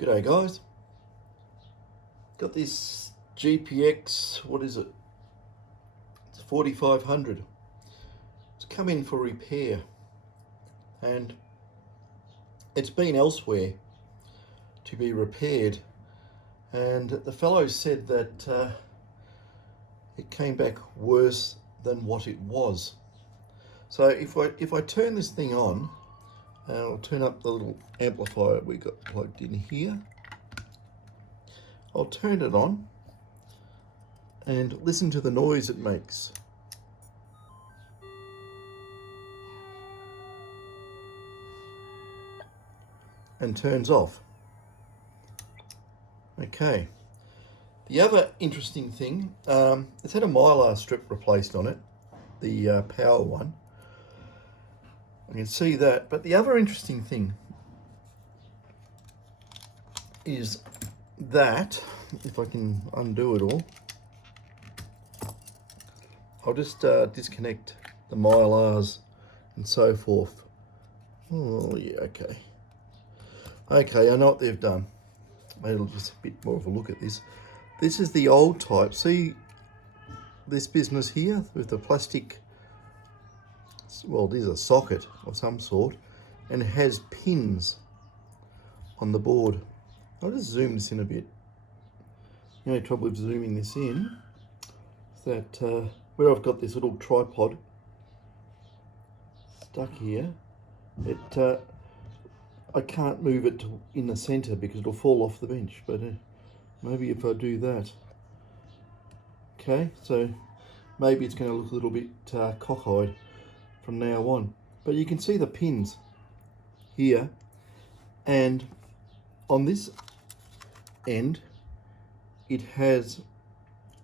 G'day guys, got this GPX, what is it? It's 4500. It's come in for repair and it's been elsewhere to be repaired, and the fellow said that it came back worse than what it was. So if I turn this thing on, I'll turn up the little amplifier we got plugged in here. I'll turn it on and listen to the noise it makes. And turns off. Okay. The other interesting thing, it's had a mylar strip replaced on it, the power one. I can see that, but the other interesting thing is that, if I can undo it all, I'll just disconnect the mylars and so forth. Oh yeah, okay. Okay, I know what they've done. Maybe just a bit more of a look at this. This is the old type. See this business here with the plastic, well, it is a socket of some sort, and it has pins on the board. I'll just zoom this in a bit. The only trouble with zooming this in is that where I've got this little tripod stuck here, I can't move it in the center because it'll fall off the bench, but maybe if I do that. Okay, so maybe it's going to look a little bit cockeyed from now on. But you can see the pins here, and on this end it has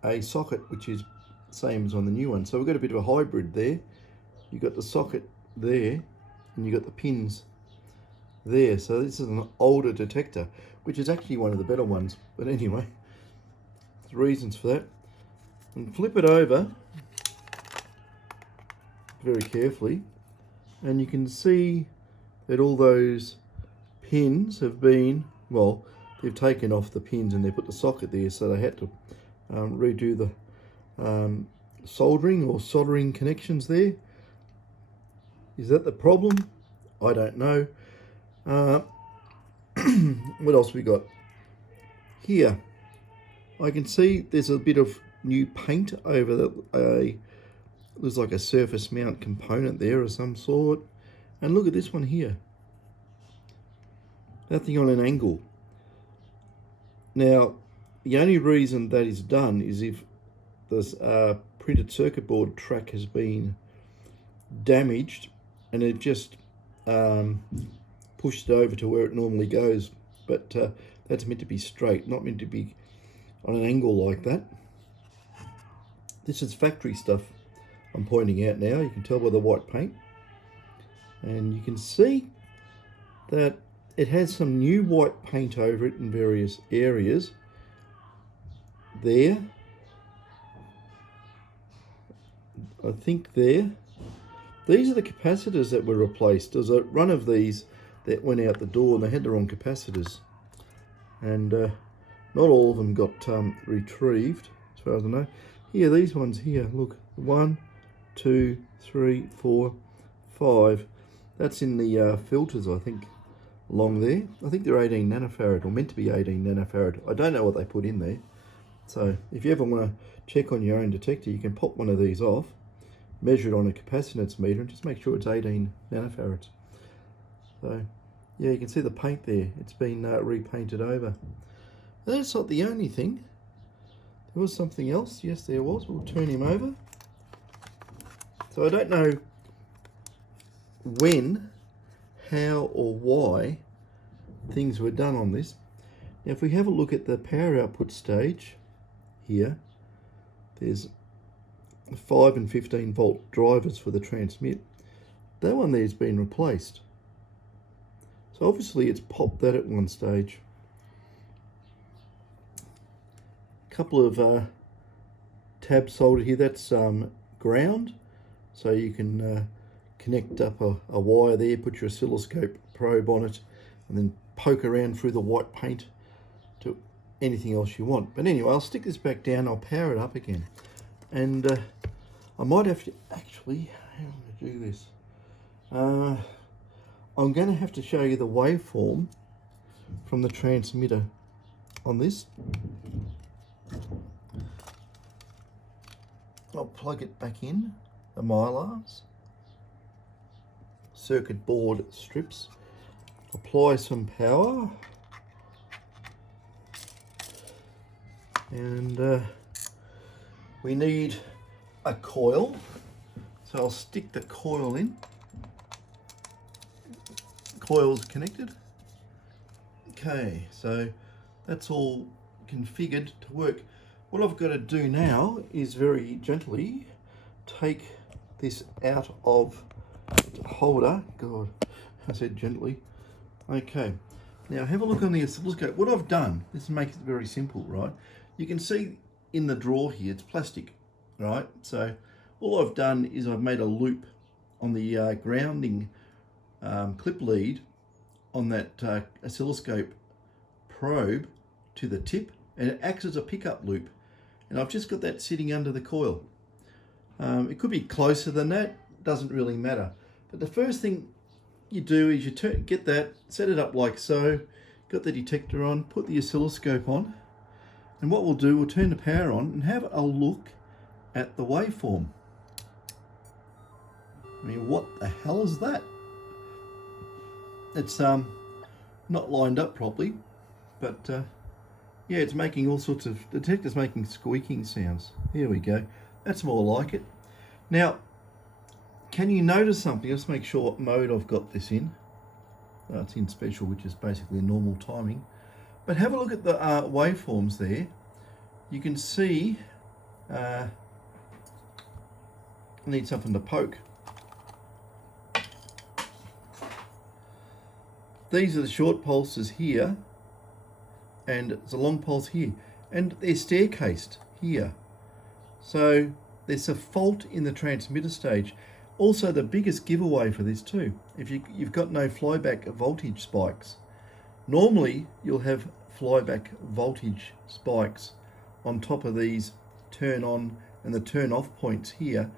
a socket which is same as on the new one. So we've got a bit of a hybrid there. You've got the socket there and you've got the pins there. So this is an older detector, which is actually one of the better ones. But anyway, there's reasons for that. And flip it over very carefully, and you can see that all those pins have been, well, they've taken off the pins and they put the socket there, so they had to redo the soldering connections there. Is that the problem? I don't know. What else we got here? I can see there's a bit of new paint over the there's like a surface mount component there of some sort. And look at this one here. That thing on an angle. Now, the only reason that is done is if this printed circuit board track has been damaged and it just pushed it over to where it normally goes. But that's meant to be straight, not meant to be on an angle like that. This is factory stuff I'm pointing out now. You can tell by the white paint, and you can see that it has some new white paint over it in various areas there. I think there. These are the capacitors that were replaced. There's a run of these that went out the door and they had the wrong capacitors, and not all of them got retrieved as far as I know. Here, these ones here, look, 1, 2, 3, 4, 5. That's in the filters, I think, along there. I think they're 18 nanofarad, or meant to be 18 nanofarad. I don't know what they put in there. So if you ever want to check on your own detector, you can pop one of these off, measure it on a capacitance meter, and just make sure it's 18 nanofarads. So yeah, you can see the paint there. It's been repainted over. That's not the only thing. There was something else. Yes, there was. We'll turn him over. So I don't know when, how, or why things were done on this. Now, if we have a look at the power output stage here, there's 5 and 15 volt drivers for the transmit. That one there's been replaced. So obviously it's popped that at one stage. A couple of tabs soldered here. That's ground, so you can connect up a wire there, put your oscilloscope probe on it, and then poke around through the white paint to anything else you want. But anyway, I'll stick this back down, I'll power it up again. And I might have to actually, how am I going to do this? I'm going to have to show you the waveform from the transmitter on this. I'll plug it back in, the Minelabs circuit board strips, apply some power, and we need a coil, so I'll stick the coil in. Coil's connected. Okay, so that's all configured to work. What I've got to do now is very gently take this out of the holder. God, I said gently. Okay, now have a look on the oscilloscope. What I've done, this makes it very simple, right? You can see in the drawer here, it's plastic, right? So all I've done is I've made a loop on the grounding clip lead on that oscilloscope probe to the tip, and it acts as a pickup loop. And I've just got that sitting under the coil. It could be closer than that, doesn't really matter. But the first thing you do is you get that, set it up like so, got the detector on, put the oscilloscope on, and what we'll do, we'll turn the power on and have a look at the waveform. I mean, what the hell is that? It's not lined up properly, but yeah, it's making all sorts of, the detector's making squeaking sounds. Here we go. That's more like it. Now, can you notice something? Let's make sure what mode I've got this in. It's in special, which is basically normal timing. But have a look at the waveforms there. You can see, I need something to poke. These are the short pulses here, and it's a long pulse here, and they're staircased here. So there's a fault in the transmitter stage. Also, the biggest giveaway for this too, if you've got no flyback voltage spikes. Normally you'll have flyback voltage spikes on top of these turn on and the turn off points here.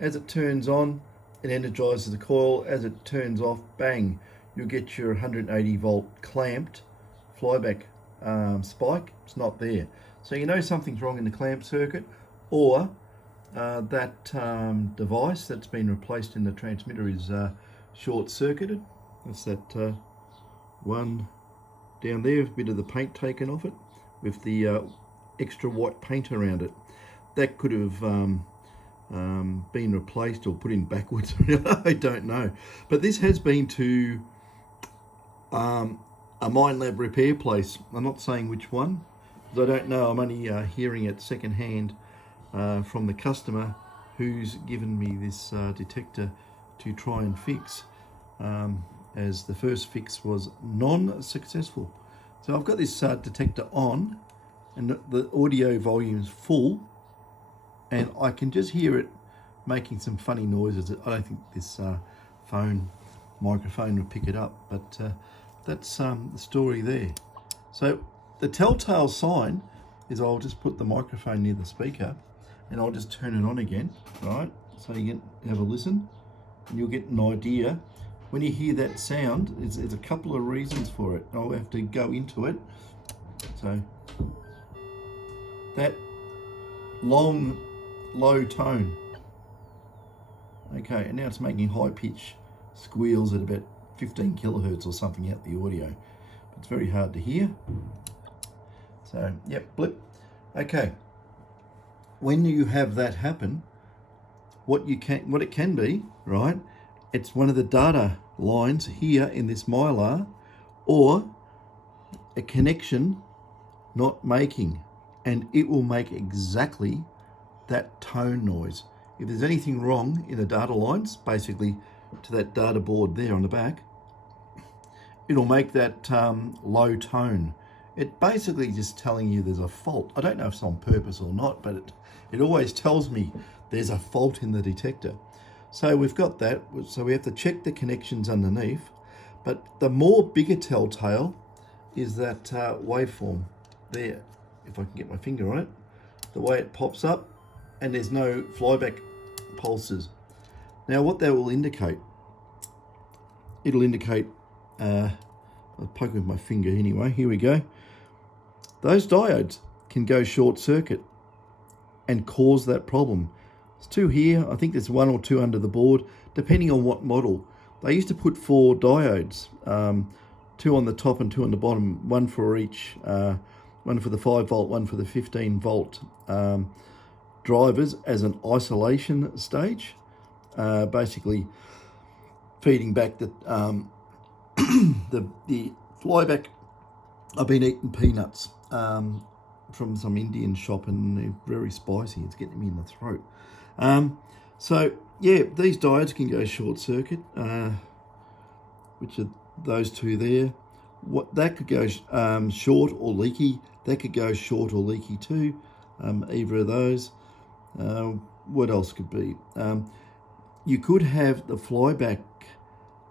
As it turns on, it energizes the coil. As it turns off, bang, you'll get your 180 volt clamped flyback spike. It's not there. So you know something's wrong in the clamp circuit, or that device that's been replaced in the transmitter is short circuited. That's that one down there, a bit of the paint taken off it with the extra white paint around it. That could have been replaced or put in backwards. I don't know. But this has been to a Minelab repair place. I'm not saying which one, because I don't know. I'm only hearing it second hand from the customer who's given me this detector to try and fix, as the first fix was non-successful. So I've got this detector on, and the audio volume's full, and I can just hear it making some funny noises. I don't think this microphone will pick it up, but that's the story there. So the telltale sign is I'll just put the microphone near the speaker and I'll just turn it on again, right? So you can have a listen and you'll get an idea. When you hear that sound, there's a couple of reasons for it. I'll have to go into it. So that long, low tone. Okay, and now it's making high pitch squeals at about 15 kilohertz or something out the audio. But it's very hard to hear. So, yep, blip. Okay. When you have that happen, what it can be, right? It's one of the data lines here in this mylar, or a connection not making, and it will make exactly that tone noise. If there's anything wrong in the data lines, basically to that data board there on the back, it'll make that low tone. It basically just telling you there's a fault. I don't know if it's on purpose or not, but it always tells me there's a fault in the detector. So we've got that. So we have to check the connections underneath. But the more bigger telltale is that waveform there, if I can get my finger on it, the way it pops up and there's no flyback pulses. Now what that will indicate, it'll indicate, I'll poke with my finger anyway, here we go. Those diodes can go short circuit and cause that problem. There's two here, I think there's one or two under the board, depending on what model. They used to put 4 diodes, 2 on the top and 2 on the bottom, one for each, one for the 5 volt, one for the 15 volt drivers as an isolation stage, basically feeding back the the flyback. I've been eating peanuts from some Indian shop and they're very spicy. It's getting me in the throat. So yeah, these diodes can go short circuit, which are those two there. What that could go short or leaky. That could go short or leaky too. Either of those. What else could be? You could have the flyback,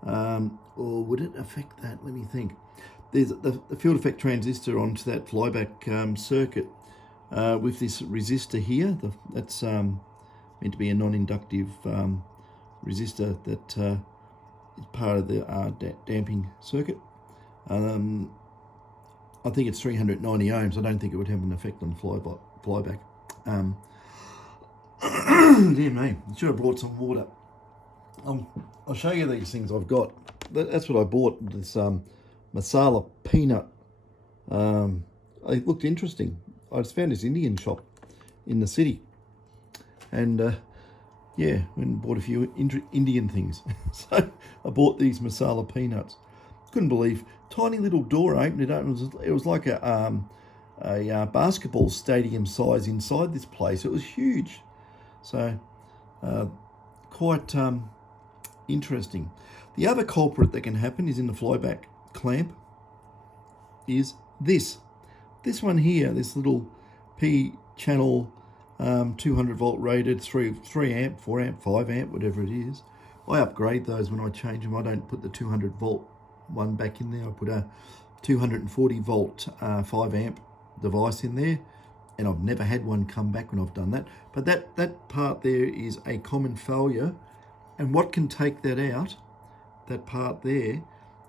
or would it affect that? Let me think. There's the field effect transistor onto that flyback circuit with this resistor here. That's meant to be a non-inductive resistor that is part of the damping circuit. I think it's 390 ohms. I don't think it would have an effect on flyback. Dear me, I should have brought some water. I'll show you these things I've got. That's what I bought, this masala peanut. It looked interesting. I just found this Indian shop in the city. And yeah, went and bought a few Indian things. So I bought these masala peanuts. Couldn't believe, tiny little door opened it up. It was like a basketball stadium size inside this place. It was huge. So quite interesting. The other culprit that can happen is in the flyback clamp is this. This one here, this little P channel 200 volt rated, 3 amp, 4 amp, 5 amp, whatever it is. I upgrade those when I change them. I don't put the 200 volt one back in there. I put a 240 volt 5 amp device in there, and I've never had one come back when I've done that. But that part there is a common failure, and what can take that out, that part there,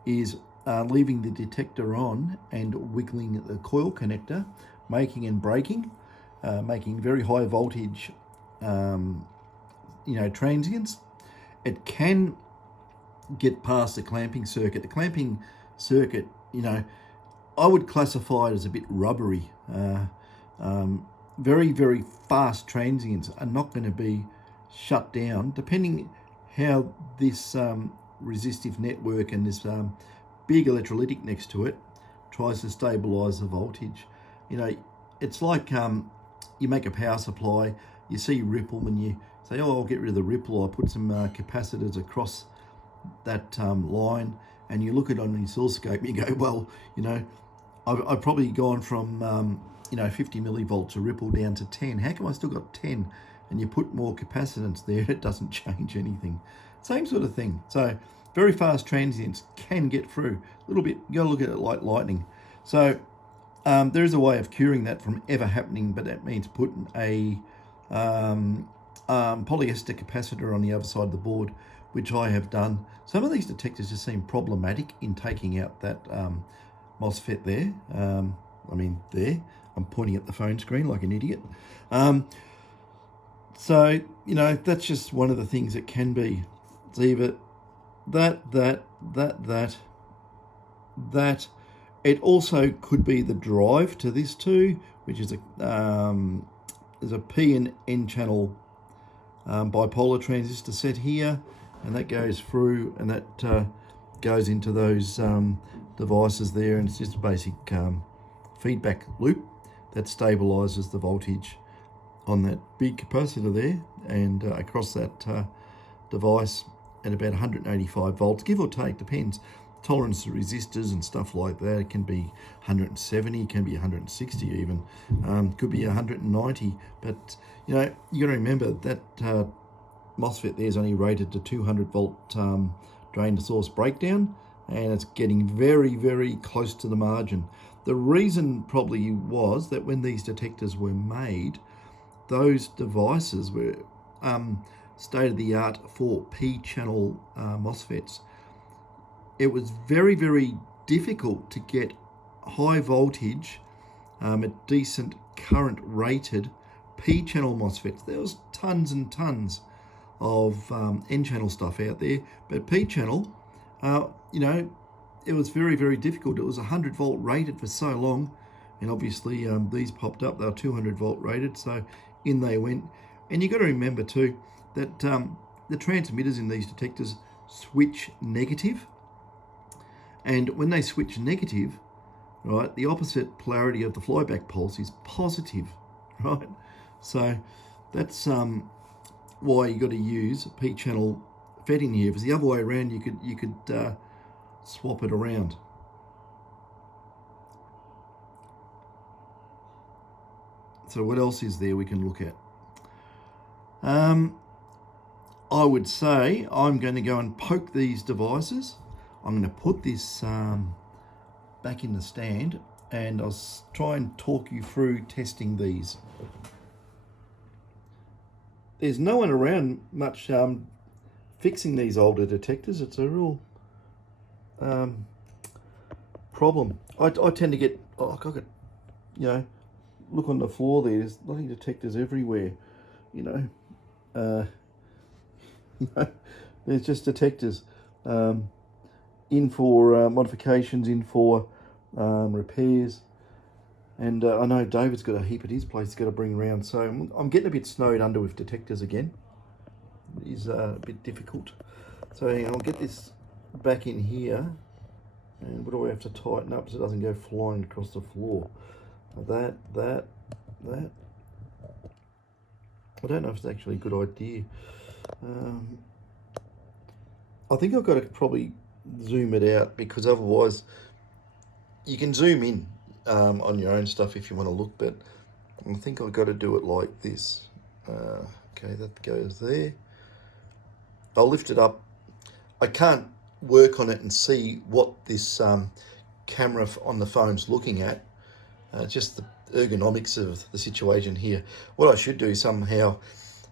is leaving the detector on and wiggling the coil connector, making and breaking, making very high voltage transients. It can get past the clamping circuit. The clamping circuit, I would classify it as a bit rubbery. Very, very fast transients are not going to be shut down, depending how this resistive network and this big electrolytic next to it tries to stabilize the voltage. It's like you make a power supply, you see ripple, when you say, oh, I'll get rid of the ripple, I'll put some capacitors across that line, and you look at it on the oscilloscope and you go, well, I've probably gone from 50 millivolts a ripple down to 10. How come I still got 10? And you put more capacitance there, it doesn't change anything. Same sort of thing. So very fast transients can get through a little bit. You got to look at it like lightning. So there is a way of curing that from ever happening, but that means putting a polyester capacitor on the other side of the board, which I have done. Some of these detectors just seem problematic in taking out that MOSFET there. There. I'm pointing at the phone screen like an idiot. So, that's just one of the things it can be. It's either that. It also could be the drive to this too, which is there's a P and N channel bipolar transistor set here, and that goes through, and that goes into those devices there, and it's just a basic feedback loop that stabilizes the voltage on that big capacitor there, and across that device at about 185 volts, give or take, depends. Tolerance to resistors and stuff like that, it can be 170, can be 160 even, could be 190, but you got to remember that MOSFET there is only rated to 200 volt drain to source breakdown. and it's getting very, very close to the margin. The reason probably was that when these detectors were made, those devices were state of the art for P-channel MOSFETs. It was very, very difficult to get high voltage, a decent current rated P-channel MOSFETs. There was tons and tons of N-channel stuff out there, but P-channel, you know, it was very, very difficult. It was 100 volt rated for so long, and obviously these popped up. They were 200 volt rated, so in they went. And you got to remember too that the transmitters in these detectors switch negative, and when they switch negative, right, the opposite polarity of the flyback pulse is positive, right? So that's why you got to use a P-channel FET in here. If it's the other way around, you could swap it around. So what else is there we can look at? I would say I'm going to go and poke these devices. I'm going to put this back in the stand, and I'll try and talk you through testing these. There's no one around much fixing these older detectors. It's a real problem. I tend to get, I've got, you know, look on the floor there, there's bloody detectors everywhere, you know. There's just detectors in for modifications, in for repairs. And I know David's got a heap at his place he's got to bring around, so I'm getting a bit snowed under with detectors again. It is a bit difficult. So hang on, I'll get this back in here, and what do I have to tighten up so it doesn't go flying across the floor? That. I don't know if it's actually a good idea. I think I've got to probably zoom it out, because otherwise you can zoom in on your own stuff if you want to look, but I think I've got to do it like this. Okay, that goes there. I'll lift it up. I can't work on it and see what this camera on the phone's looking at. Just the ergonomics of the situation here. What I should do somehow,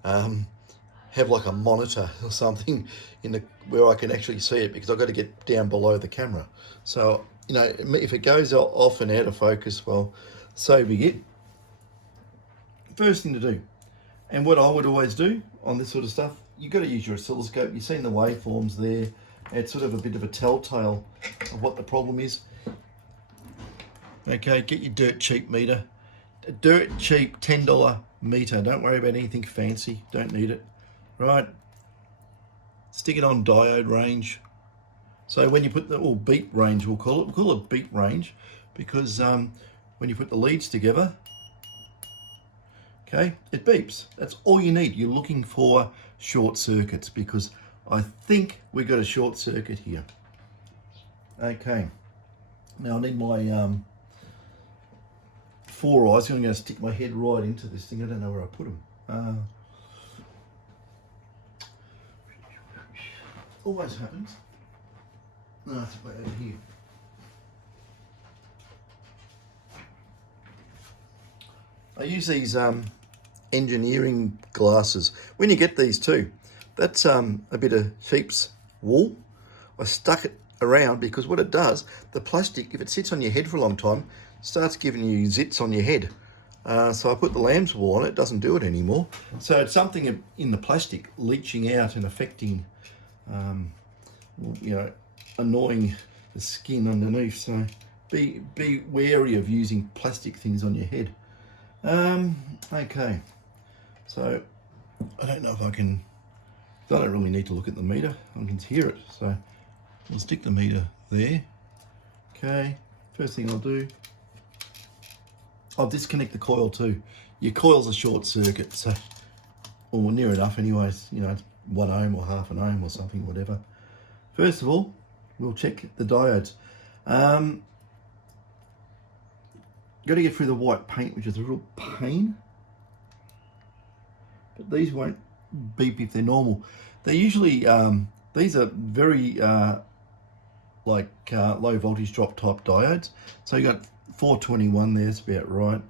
have like a monitor or something in the where I can actually see it, because I've got to get down below the camera. So, you know, if it goes off and out of focus, well, so be it. First thing to do, and what I would always do on this sort of stuff, you've got to use your oscilloscope. You've seen the waveforms there. It's sort of a bit of a telltale of what the problem is. Okay, get your dirt cheap meter. A dirt cheap $10 meter. Don't worry about anything fancy. Don't need it. Right. Stick it on diode range. So when you put the, or beat range we'll call it beat range, because when you put the leads together, okay, it beeps. That's all you need. You're looking for short circuits, because I think we got a short circuit here. Okay. Now I need my 4 eyes. I'm going to stick my head right into this thing. I don't know where I put them. Always happens. No, it's way over here. I use these engineering glasses. When you get these too, that's a bit of sheep's wool. I stuck it around because what it does, the plastic, if it sits on your head for a long time, starts giving you zits on your head. So I put the lamb's wool on it, doesn't do it anymore. So it's something in the plastic leaching out and affecting, you know, annoying the skin underneath. So be wary of using plastic things on your head. Okay, so I don't know if I can, I don't really need to look at the meter, I can hear it. So we'll stick the meter there. Okay, first thing I'll do, I'll disconnect the coil too. Your coil's a short circuit, so, or near enough anyways, you know, it's 1 ohm or half an ohm or something, whatever. First of all, we'll check the diodes. Got to get through the white paint, which is a real pain. But these won't beep if they're normal. They usually, these are very like low voltage drop type diodes. So you got 421 there, that's about right.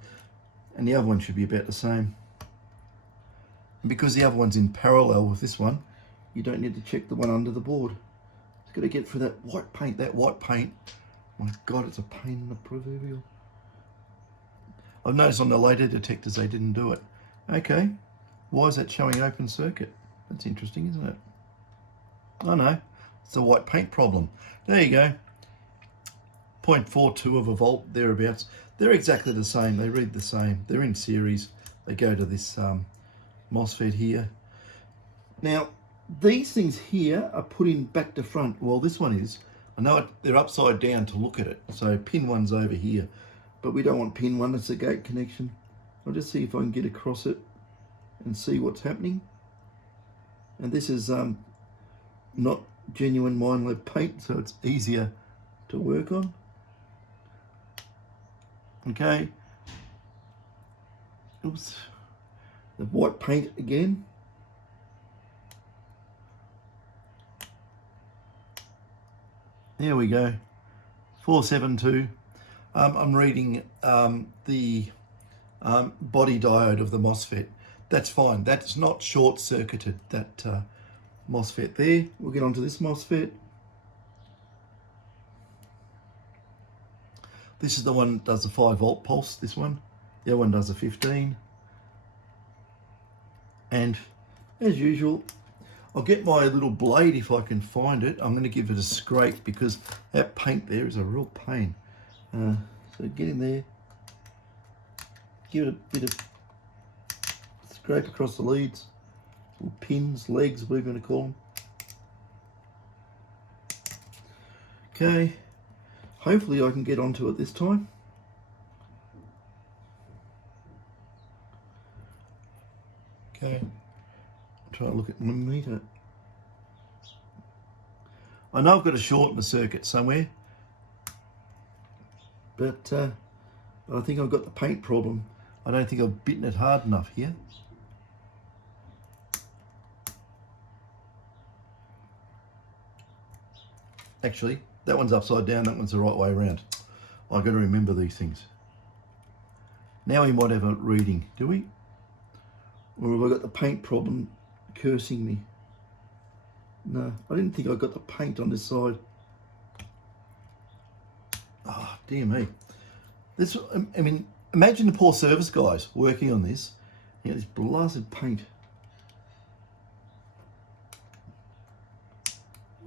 And the other one should be about the same. And because the other one's in parallel with this one, you don't need to check the one under the board. It's got to get through that white paint. That white paint, my God, it's a pain in the proverbial. I've noticed on the later detectors they didn't do it. Okay, why is that showing open circuit? That's interesting, isn't it? Oh no, it's a white paint problem. There you go. 0.42 of a volt, thereabouts. They're exactly the same. They read the same. They're in series. They go to this MOSFET here. Now, these things here are put in back to front. Well, this one is. I know they're upside down to look at it. So pin 1's over here. But we don't want pin 1. It's a gate connection. I'll just see if I can get across it and see what's happening. And this is not genuine Minelab paint, so it's easier to work on. Okay. Oops. The white paint again. There we go. 472. I'm reading the body diode of the MOSFET. That's fine. That's not short-circuited, that MOSFET there. We'll get onto this MOSFET. This is the one that does the 5 volt pulse, this one. The other one does a 15. And as usual, I'll get my little blade if I can find it. I'm going to give it a scrape because that paint there is a real pain. So get in there, give it a bit of scrape across the leads, little pins, legs, whatever you want to call them. Okay, hopefully I can get onto it this time. Okay, try to look at millimeter. I know I've got a short in the circuit somewhere, but I think I've got the paint problem. I don't think I've bitten it hard enough here. Actually, that one's upside down, that one's the right way around. I've got to remember these things. Now we might have a reading, do we? Or have I got the paint problem cursing me? No, I didn't think I got the paint on this side. Oh, dear me. This, I mean, imagine the poor service guys working on this. You know, this blasted paint.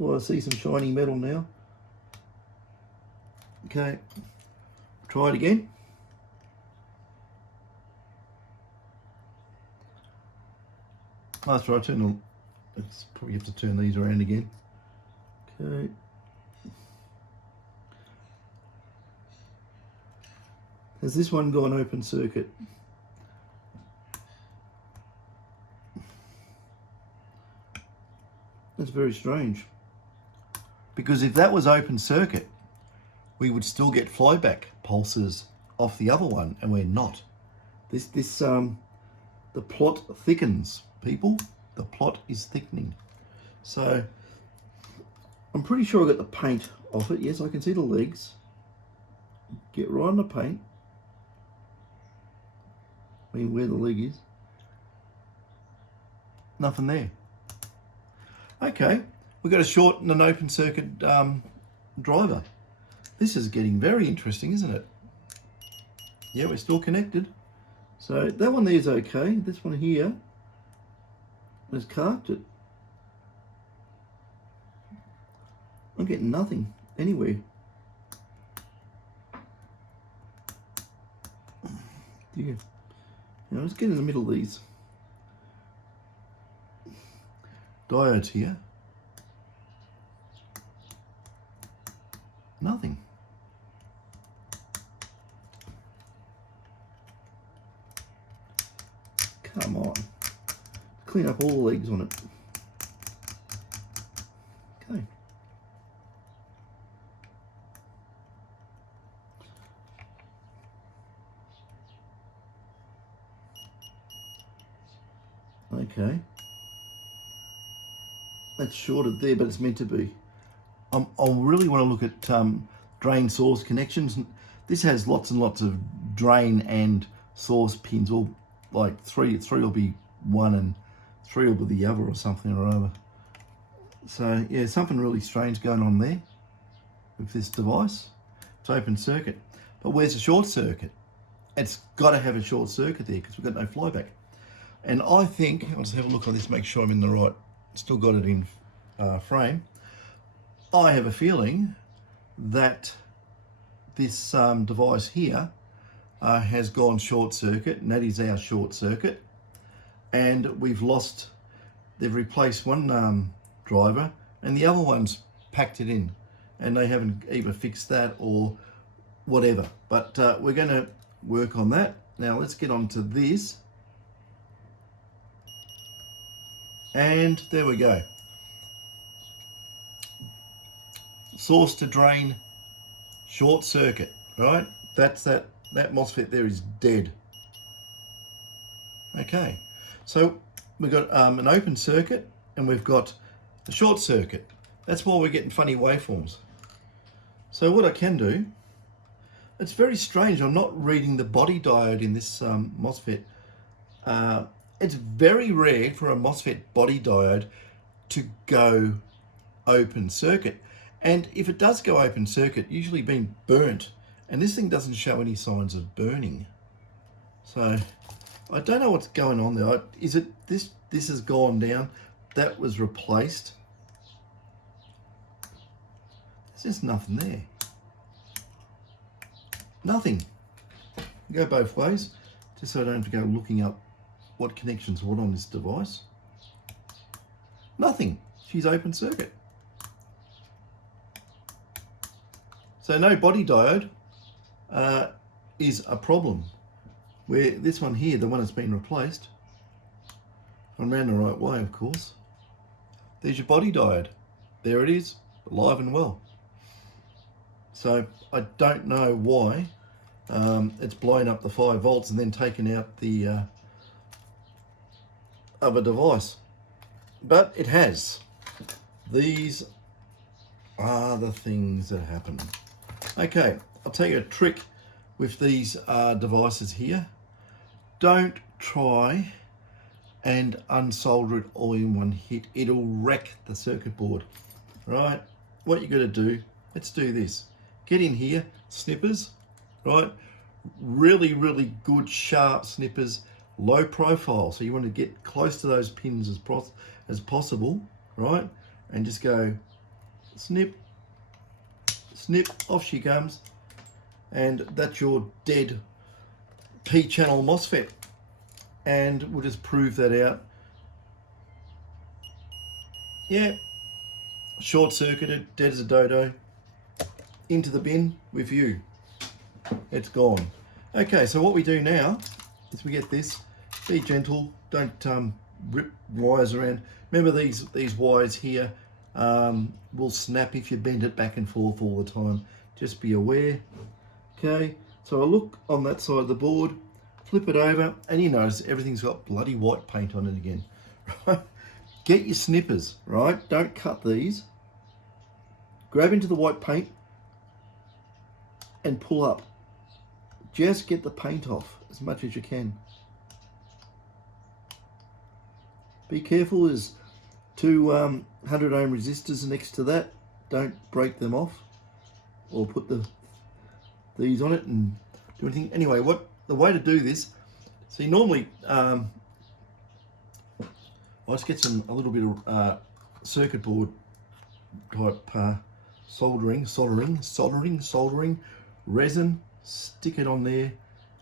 Oh, I see some shiny metal now. Okay, try it again. That's right, let's probably have to turn these around again. Okay. Has this one gone open circuit? That's very strange. Because if that was open circuit, we would still get flyback pulses off the other one, and we're not. The plot thickens, people. The plot is thickening. So I'm pretty sure I got the paint off it. Yes, I can see the legs. Get right on the paint. I mean, where the leg is. Nothing there. Okay, we've got a short and an open circuit driver. This is getting very interesting, isn't it? Yeah, we're still connected. So that one there is okay. This one here is carved it. I'm getting nothing anywhere. Dear. Now let's get in the middle of these diodes here. Nothing. Come on. Clean up all the legs on it. Okay. Okay. That's shorted there, but it's meant to be. I really want to look at drain source connections. This has lots and lots of drain and source pins, all like three will be one and three will be the other or something or other. So yeah, something really strange going on there with this device. It's open circuit, but where's the short circuit? It's got to have a short circuit there because we've got no flyback. And I think, I'll just have a look on this, make sure I'm in the right, still got it in frame. I have a feeling that this device here has gone short circuit, and that is our short circuit. And we've lost, they've replaced one driver and the other one's packed it in, and they haven't either fixed that or whatever. But we're going to work on that. Now let's get on to this. And there we go. Source to drain, short circuit, right? That's that MOSFET there is dead. Okay, so we've got an open circuit and we've got a short circuit. That's why we're getting funny waveforms. So what I can do, it's very strange, I'm not reading the body diode in this MOSFET. It's very rare for a MOSFET body diode to go open circuit. And if it does go open circuit, usually been burnt. And this thing doesn't show any signs of burning. So I don't know what's going on there. Is it this has gone down? That was replaced. There's just nothing there. Nothing. Go both ways, just so I don't have to go looking up what connections what on this device. Nothing. She's open circuit. So no body diode is a problem. Where this one here, the one that's been replaced, I'm around the right way, of course. There's your body diode. There it is, alive and well. So I don't know why it's blown up the 5 volts and then taken out the other device, but it has. These are the things that happen. Okay, I'll tell you a trick with these devices here. Don't try and unsolder it all in one hit. It'll wreck the circuit board, right? What you got to do, let's do this. Get in here, snippers, right? Really, really good sharp snippers, low profile. So you want to get close to those pins as possible, right? And just go snip, snip, off she comes. And that's your dead P-channel MOSFET. And we'll just prove that out. Yeah, short circuited, dead as a dodo. Into the bin with you. It's gone. Okay, so what we do now is we get this. Be gentle, don't rip wires around. Remember these wires here will snap if you bend it back and forth all the time. Just be aware. Okay, so I look on that side of the board, flip it over, and you notice everything's got bloody white paint on it again. Right? Get your snippers, right? Don't cut these. Grab into the white paint and pull up. Just get the paint off as much as you can. Be careful, there's 2 100 ohm resistors next to that. Don't break them off or put these on it and do anything. Anyway, the way to do this, see normally I'll just get a little bit of circuit board type soldering, resin, stick it on there,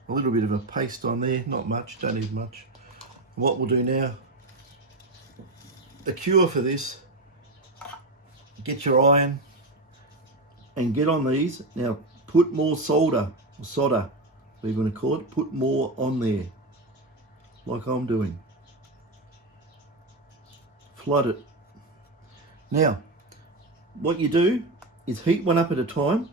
a little bit of a paste on there, not much, don't need much. What we'll do now, the cure for this, get your iron and get on these. Now put more solder, or solder, we're going to call it, put more on there, like I'm doing. Flood it. Now, what you do is heat one up at a time.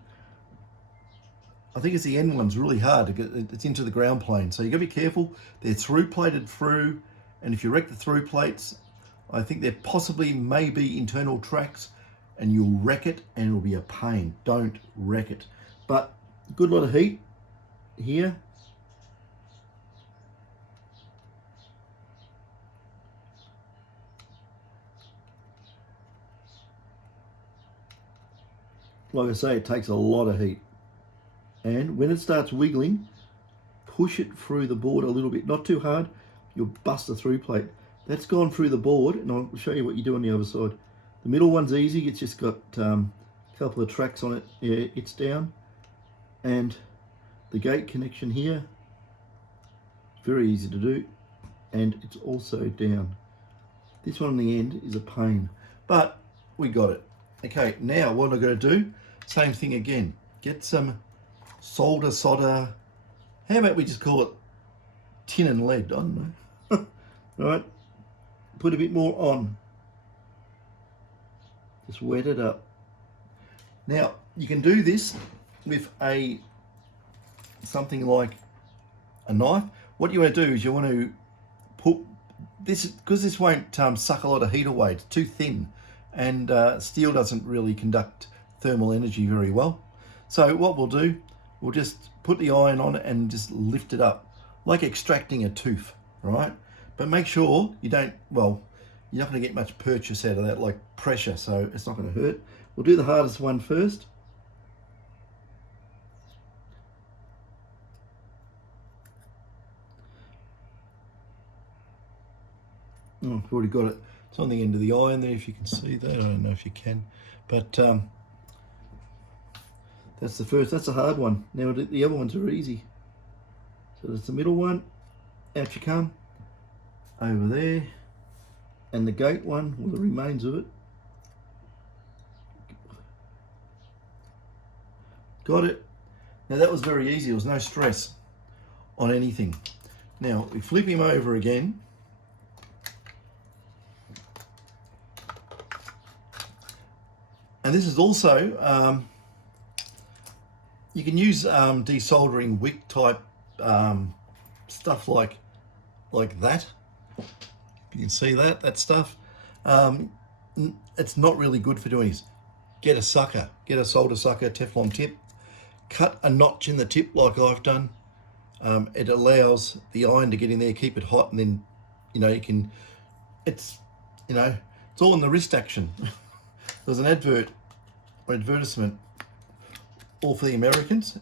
I think it's the end one's really hard to get, it's into the ground plane. So you gotta be careful. They're through plated through, and if you wreck the through plates, I think there possibly may be internal tracks and you'll wreck it and it'll be a pain. Don't wreck it. But good lot of heat here. Like I say, it takes a lot of heat. And when it starts wiggling, push it through the board a little bit, not too hard. You'll bust the through plate. That's gone through the board, and I'll show you what you do on the other side. The middle one's easy. It's just got a couple of tracks on it. Yeah, it's down. And the gate connection here, very easy to do. And it's also down. This one on the end is a pain, but we got it. Okay, now what I'm going to do, same thing again. Get some solder. How about we just call it tin and lead? I don't know. All right, put a bit more on. Just wet it up. Now you can do this with something like a knife. What you want to do is you want to put this, because this won't suck a lot of heat away. It's too thin, and steel doesn't really conduct thermal energy very well. So what we'll do, we'll just put the iron on it and just lift it up, like extracting a tooth, right? But make sure you don't, well, you're not going to get much purchase out of that, like pressure, so it's not going to hurt. We'll do the hardest one first. Oh, I've already got it. It's on the end of the iron there, if you can see that. I don't know if you can, but that's the first, that's a hard one. Now the other ones are easy. So that's the middle one, out you come, over there, and the gate one, or the remains of it. Got it. Now that was very easy, there was no stress on anything. Now we flip him over again. And this is also, you can use desoldering wick type stuff like that. You can see that stuff. It's not really good for doing this. Get a sucker, get a solder sucker, Teflon tip, cut a notch in the tip like I've done. It allows the iron to get in there, keep it hot, and then, you can, it's all in the wrist action. There's an advertisement, all for the Americans,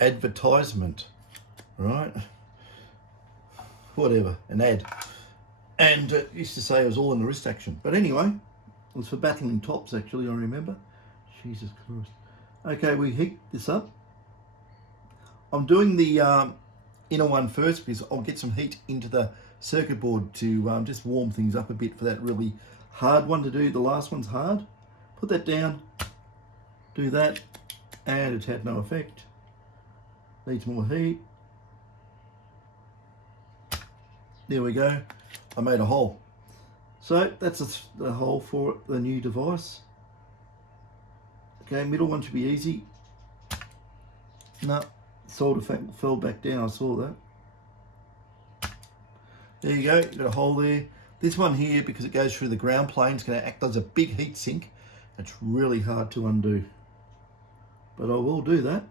advertisement, right? Whatever, an ad. And it used to say it was all in the wrist action. But anyway, it was for battling tops, actually, I remember. Jesus Christ. Okay, we heat this up. I'm doing the inner one first because I'll get some heat into the circuit board to just warm things up a bit for that really hard one to do. The last one's hard. Put that down, do that, and it's had no effect. Needs more heat. There we go. I made a hole. So that's the hole for the new device. Okay, middle one should be easy. No, solder fell back down, I saw that. There you go, you've got a hole there. This one here, because it goes through the ground plane, it's going to act as a big heat sink. It's really hard to undo, but I will do that.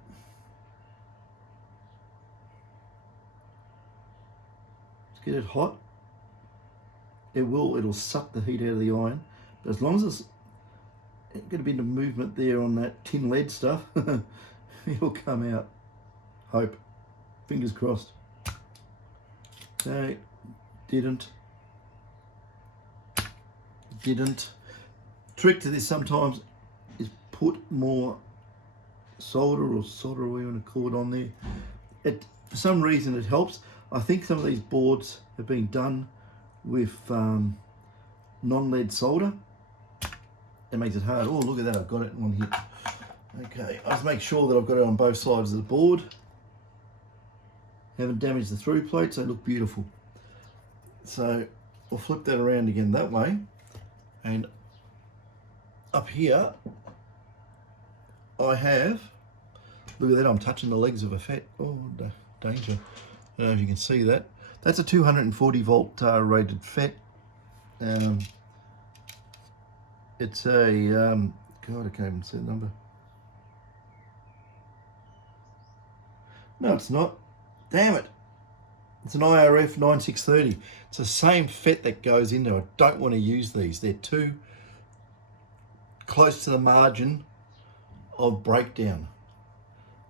Let's get it hot. It'll suck the heat out of the iron, but as long as it's got a bit of movement there on that tin lead stuff, it'll come out. Hope. Fingers crossed. Okay, didn't. Trick to this sometimes is put more solder or whatever you want to call it on there. For some reason it helps. I think some of these boards have been done with non-lead solder. It makes it hard. Oh, look at that, I've got it in one hit. Okay, I just make sure that I've got it on both sides of the board. Haven't damaged the through plates, they look beautiful. So I'll flip that around again that way. And up here, I have, look at that, I'm touching the legs of a FET. Oh, danger. I don't know if you can see that. That's a 240 volt rated FET. It's a God, I can't even see the number. No, it's not. Damn it. It's an IRF 9630. It's the same FET that goes in there. I don't want to use these. They're too close to the margin of breakdown.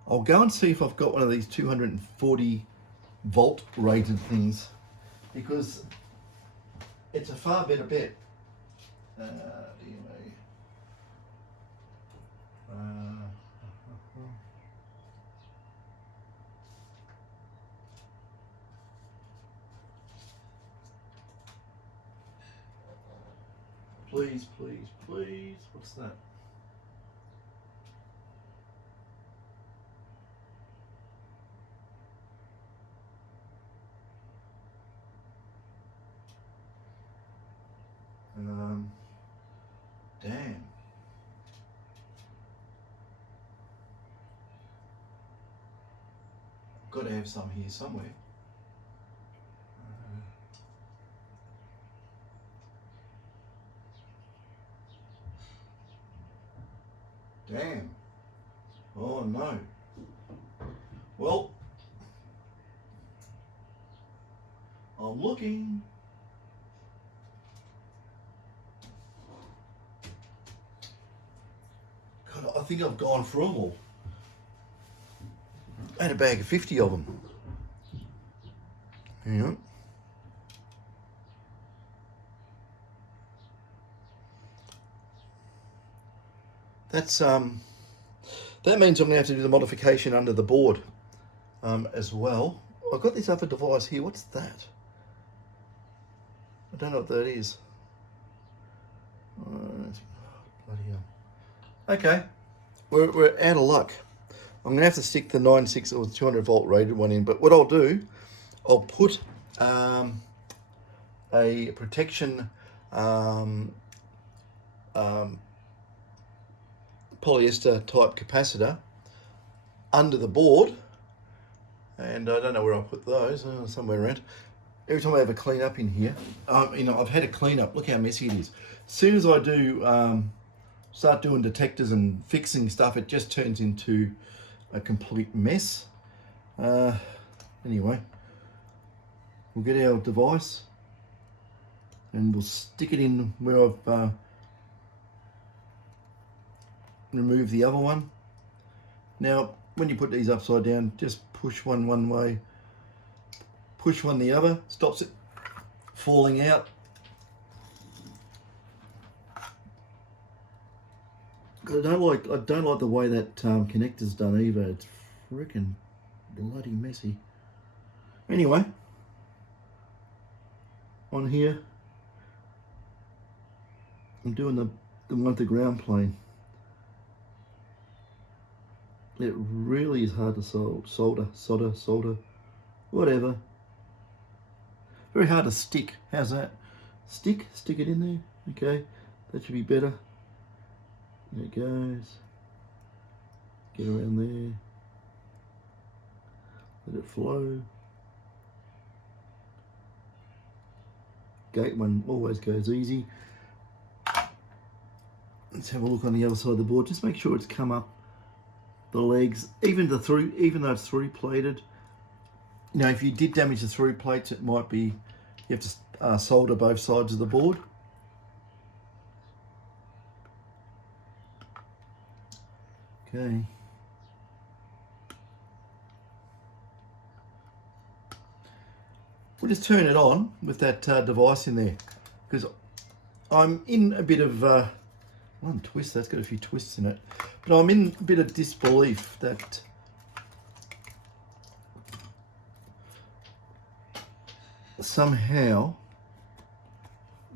I'll go and see if I've got one of these 240 volt rated things, because it's a far better bet. Please, please, please. What's that? Damn. I've got to have some here somewhere. Damn. Oh no. Well, I'm looking. God, I think I've gone through them all. I had a bag of 50 of them. Yeah. That's that means I'm gonna have to do the modification under the board as well. I've got this other device here. What's that? I don't know what that is. Bloody hell. Okay, we're out of luck. I'm gonna have to stick the 96 or 200 volt rated one in. But what I'll do, I'll put a protection polyester type capacitor under the board, and I don't know where I'll put those, somewhere around. Every time I have a clean up in here, I've had a clean up, look how messy it is. As soon as I do start doing detectors and fixing stuff, it just turns into a complete mess. Anyway, we'll get our device and we'll stick it in where I've remove the other one. Now, when you put these upside down, just push one way, push one the other, stops it falling out. I don't like the way that connector's done either. It's freaking bloody messy. Anyway, on here, I'm doing the one with the ground plane. It really is hard to solder, whatever. Very hard to stick. How's that? Stick it in there. Okay, that should be better. There it goes. Get around there. Let it flow. Gate one always goes easy. Let's have a look on the other side of the board. Just make sure it's come up the legs, even though it's three plated. You know, if you did damage the through plates, it might be you have to solder both sides of the board. Okay. We'll just turn it on with that device in there, because I'm in a bit of one twist. That's got a few twists in it, but I'm in a bit of disbelief that somehow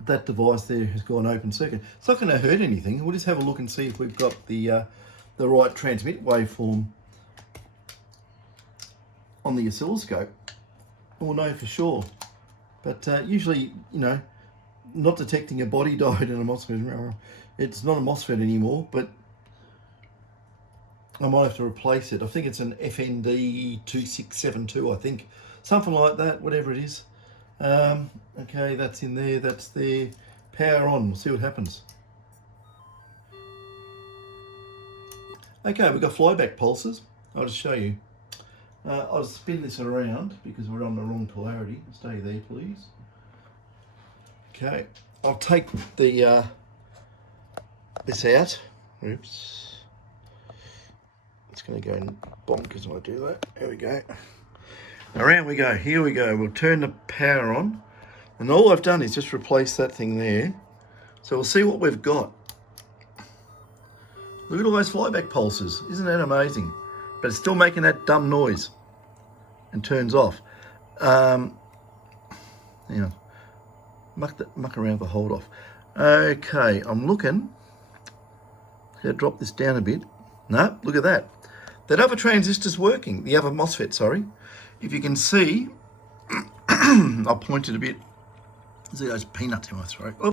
that device there has gone open circuit. It's not going to hurt anything. We'll just have a look and see if we've got the right transmit waveform on the oscilloscope. We'll know for sure. But usually, you know, not detecting a body diode in a MOSFET. It's not a MOSFET anymore, but I might have to replace it. I think it's an FND 2672, I think. Something like that, whatever it is. Okay, that's in there, that's there. Power on, we'll see what happens. Okay, we've got flyback pulses. I'll just show you. I'll spin this around because we're on the wrong polarity. Stay there, please. Okay, I'll take the this out. Oops. It's going to go bonkers when I do that. There we go. Around we go. Here we go. We'll turn the power on. And all I've done is just replace that thing there. So we'll see what we've got. Look at all those flyback pulses. Isn't that amazing? But it's still making that dumb noise and turns off. You know, muck around the hold off. Okay, I'm looking. I'll drop this down a bit. No, look at that. That other transistor's working. The other MOSFET, sorry. If you can see, I'll point it a bit. See those peanuts in my throat. Oh.